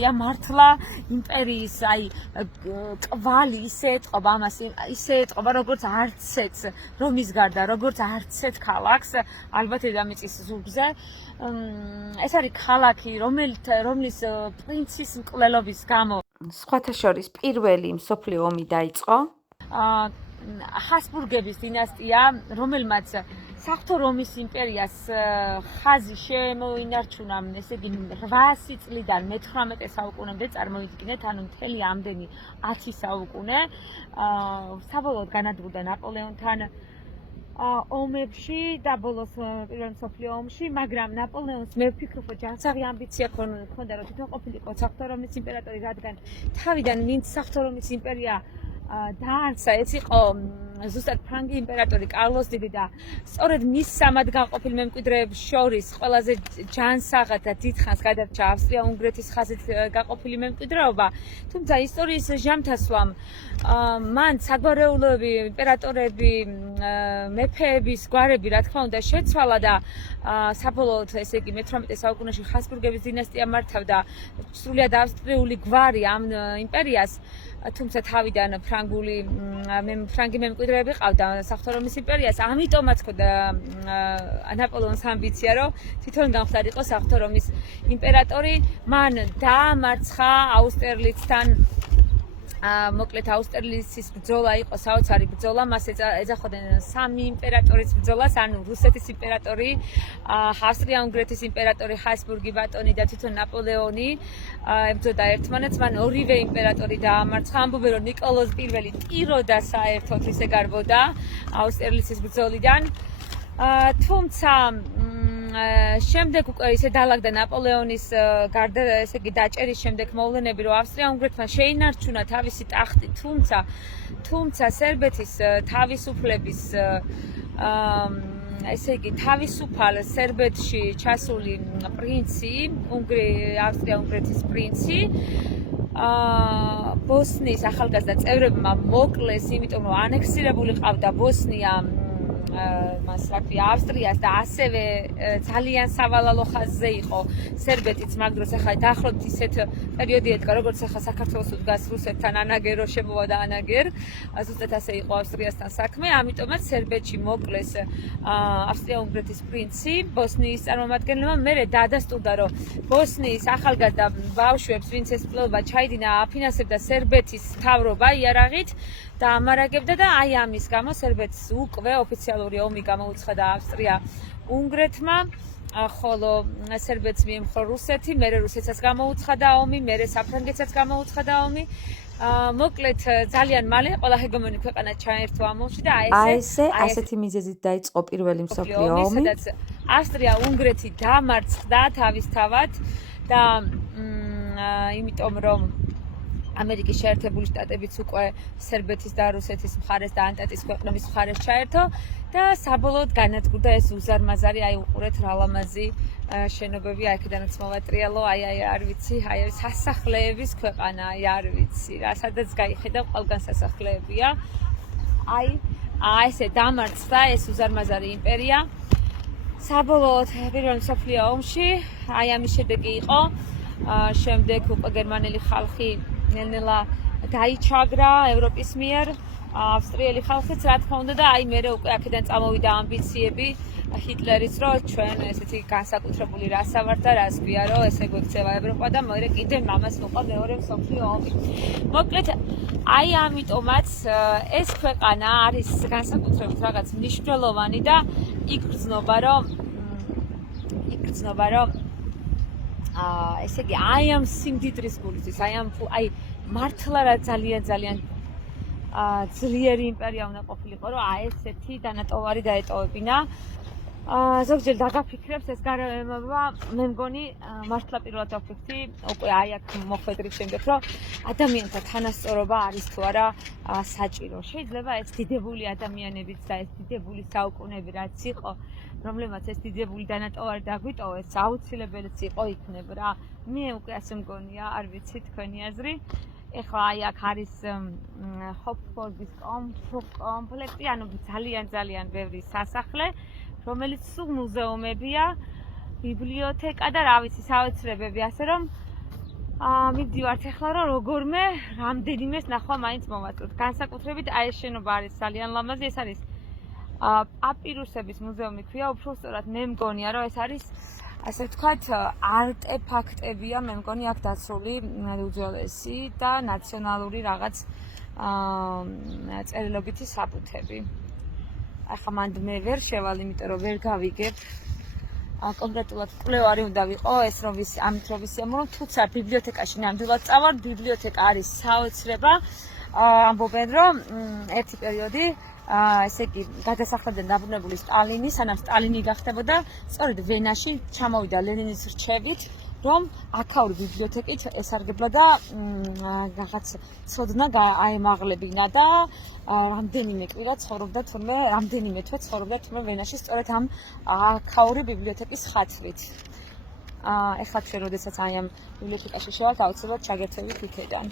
დინასტია მართლა იმპერიის აი კვალი ისე ეტყობა ამას ისე ეტყობა როგორც არცეც რომის გარდა როგორც არცეთ ქალაქს ალბათ დედამიწის ზურგზე ეს არის ქალაქი რომლის პრინცის მკვლელობის გამო სხვათა შორის პირველი მსოფლიო ომი დაიწყო ჰაბსბურგების დინასტია რომელმაც საღვთო რომის იმპერიას ხაზი შემოინარჩუნა ესე იგი 800 წლიდან მე-18 საუკუნემდე წარმოიდგინეთ ანუ მთელი ამდენი 10 საუკუნე საბოლოოდ განადგურდა ნაპოლეონთან ომებში და ბოლოს პირველ მსოფლიო ომში, მაგრამ ნაპოლეონს მე ვფიქრობ, რომ ჯანსაღი ამბიცია ჰქონდა, რომ თვითონ ყოფილიყო საღვთო რომის იმპერატორი, რადგან თავიდან ვინც საღვთო რომის იმპერია დაარსა, ეს იყო ზუსტად ფრანგი იმპერატორი კარლოს დიდი და სწორედ მის სამად განყოფილ მემკვიდრეებს შორის ყველაზე ჯანსაღად და დიდხანს გადარჩა ავსტრია-უნგრეთის ხაზით გაყოფილი მემკვიდრეობა, თუმცა ისტორიის ჟამთასვლამ მან საგვარეულოები, იმპერატორები, მეფეების გვარები, რა თქმა უნდა, შეცვალა და საბოლოოდ, ესე იგი, მე-18 საუკუნეში ჰაბსბურგების დინასტია მართავდა სრულიად ავსტრიული გვარი ამ იმპერიას, თუმცა თავიდან ფრანგი მემკვიდრეები ყავდა საღვთო რომის იმპერიას, ამიტომაც ხოდა ნაპოლეონის ამბიცია, რომ თვითონ გამხდარიყო საღვთო რომის იმპერატორი, მან დაამარცხა აუსტერლიცთან მოკლედ აუსტერლიცის ბრძოლა იყო საოცარი ბრძოლა, მას ეძახოდნენ სამი იმპერატორის ბრძოლას, ანუ რუსეთის იმპერატორი, ავსტრია-უნგრეთის იმპერატორი, ჰაბსბურგი ბატონი და თვითონ ნაპოლეონი ებრძოდა ერთმანეთს, მან ორივე იმპერატორი დაამარცხა, ამბობენ რომ ნიკოლოზ პირველი ტიროდა საერთოდ ისე გარბოდა აუსტერლიცის ბრძოლიდან, თუმცა შემდეგ უკვე ისე დაალაგდა ნაპოლეონის გარდა ესე იგი დაჭერის შემდეგ მოვლენები, რომ ავსტრია-უნგრეთმა შეინარჩუნა თავისი ტახტი, თუმცა სერბეთის თავისუფლების ესე იგი თავისუფალ სერბეთში ჩასული პრინცი, ავსტრია-უნგრეთის პრინცი ბოსნიის ახალგაზრდა წევრებმა მოკლეს, იმიტომ რომ ანექსირებული ყავდა ბოსნია მას რა ქვია ავსტრიას და ასევე ძალიან სავალალო ხაზზე იყო სერბეთიც, მაგ დროს ახლა დაახლოებით ისეთ პერიოდი ედგა, როგორც ახლა საქართველოს უდგას რუსეთთან ანაგერო შემოვა და ანაგერ, ზუსტად ასე იყო ავსტრიასთან საქმე, ამიტომაც სერბეთში მოკლეს ავსტრია-უნგრეთის პრინცი ბოსნიის წარმომადგენლებმა, მერე დადასტურდა, რომ ბოსნიის ახალგაზრდა ბავშვებს, ვინც ეს კვლევა ჩაიდინა, აფინანსებდა სერბეთის მთავრობა იარაღით და ამარაგებდა და აი ამის გამო სერბეთს უკვე ოფიციალური ომი გამოუცხადა ავსტრია-უნგრეთმა, ხოლო სერბეთს მიემხრო რუსეთი, მერე რუსეთსაც გამოუცხადა ომი, მერე საფრანგეთსაც გამოუცხადა ომი. მოკლედ ძალიან მალე ყველა ჰეგემონი ქვეყანა ჩაერთო ამ ომში და ასეთი მიზეზით დაიწყო პირველი მსოფლიო ომი, სადაც ავსტრია-უნგრეთი დამარცხდა თავისთავად და იმიტომ რომ ამერიკის შეერთებული შტატებიც უკვე სერბეთის და რუსეთის მხარეს და ანტანტის ქვეყნების მხარეს ჩაერთო და საბოლოოდ განადგურდა ეს უზარმაზარი, აი უყურეთ რა ლამაზი შენობები, აქედანაც მოვატრიალო, აი არ ვიცი, აი სასახლეების ქვეყანა, აი არ ვიცი რა, სადაც გაიხედა ყველგან სასახლეებია. აი ესე დამარცხდა ეს უზარმაზარი იმპერია. საბოლოოდ პირველ მსოფლიო ომში, აი ამის შედეგი იყო, შემდეგ უკვე გერმანელი ხალხი ნელ-ნელა დაიჩაგრა ევროპის მიერ, ავსტრიელი ხალხიც რა თქმა უნდა და აი მერე უკვე აქედან წამოვიდა ამბიციები ჰიტლერის, რომ ჩვენ ესეთი განსაკუთრებული რასა ვართ და რას გვია, რომ ესე გვექცევა ევროპა და მერე კიდე მამას მოყვა მეორე მსოფლიო ომი. მოკლედ აი ამიტომაც ეს ქვეყანა არის განსაკუთრებით რაღაც მნიშვნელოვანი და იგრძნობა რომ ესე იგი აი ამ სიმდიდრის გულისთვის, აი მართლა რა ძალიან ძლიერი იმპერია უნდა ყოფილიყო, რომ აი ესეთი დანატოვარი დაეტოვებინა. ზოგჯერ დაგაფიქრებს ეს გარემოება, მე მგონი მართლა პირველად ვაფიქრდი, უკვე აი აქ მოხვედრით შემდეგ, რომ ადამიანთა თანასწორობა არის თუ არა საჭირო. შეიძლება ეს დიდებული ადამიანებიც და ეს დიდებული საუკუნეები რაც იყო, რომლებმაც ეს დიდებული დანატოვარი დაგვიტოვეს, აუცილებელიც იყო იქნებ რა. მე უკვე ასე მგონია, არ ვიცი თქვენი აზრი. ეხლა აი აქ არის ჰოფფორდის კომპლექტი, ანუ ძალიან ბევრი სასახლე, რომელიც სულ მუზეუმებია, ბიბლიოთეკა და რა ვიცი, საოცრებები, ასე რომ მივდივართ ახლა რომ როგორმე რამდენიმეს ნახვა მაინც მოვაწვევთ. განსაკუთრებით აი ეს შენობა არის ძალიან ლამაზი, ეს არის პაპირუსების მუზეუმი ქვია, უბრალოდ მე მგონია რომ ეს არის ასე ვთქვათ არტეფაქტებია, მე მგონი აქ დაცული უძველესი და ნაციონალური რაღაც წერილობითი საბუთები. ახლა მანდ მე ვერ შევალ, იმიტომ რომ ვერ გავიგებ. კონკრეტულად კვლევარი უნდა ვიყო, ეს რომ ამით რომ ვისიამოვნო, თუმცა ბიბლიოთეკაში ნამდვილად წავარ, ბიბლიოთეკა არის საოცრება. ამბობენ რომ ერთი პერიოდი ესე იგი გადასახლებდნენ დაბრუნებული სტალინი, სანამ სტალინი გახდებოდა, სწორედ ვენაში ჩამოვიდა ლენინის რჩევით, რომ აქაური ბიბლიოთეკით ესარგებლა და რაღაც ცოდნა აემაღლებინა და რამდენიმე კვირა ცხოვრობდა თურმე, რამდენიმე თვე ცხოვრობდა თურმე ვენაში სწორედ ამ აქაური ბიბლიოთეკის ხათვით. ეხლა ჩვენ როდესაც აი ამ ბიბლიოთეკაში შევალთ, აუცილებლად ჩაგერთვებით იქედან.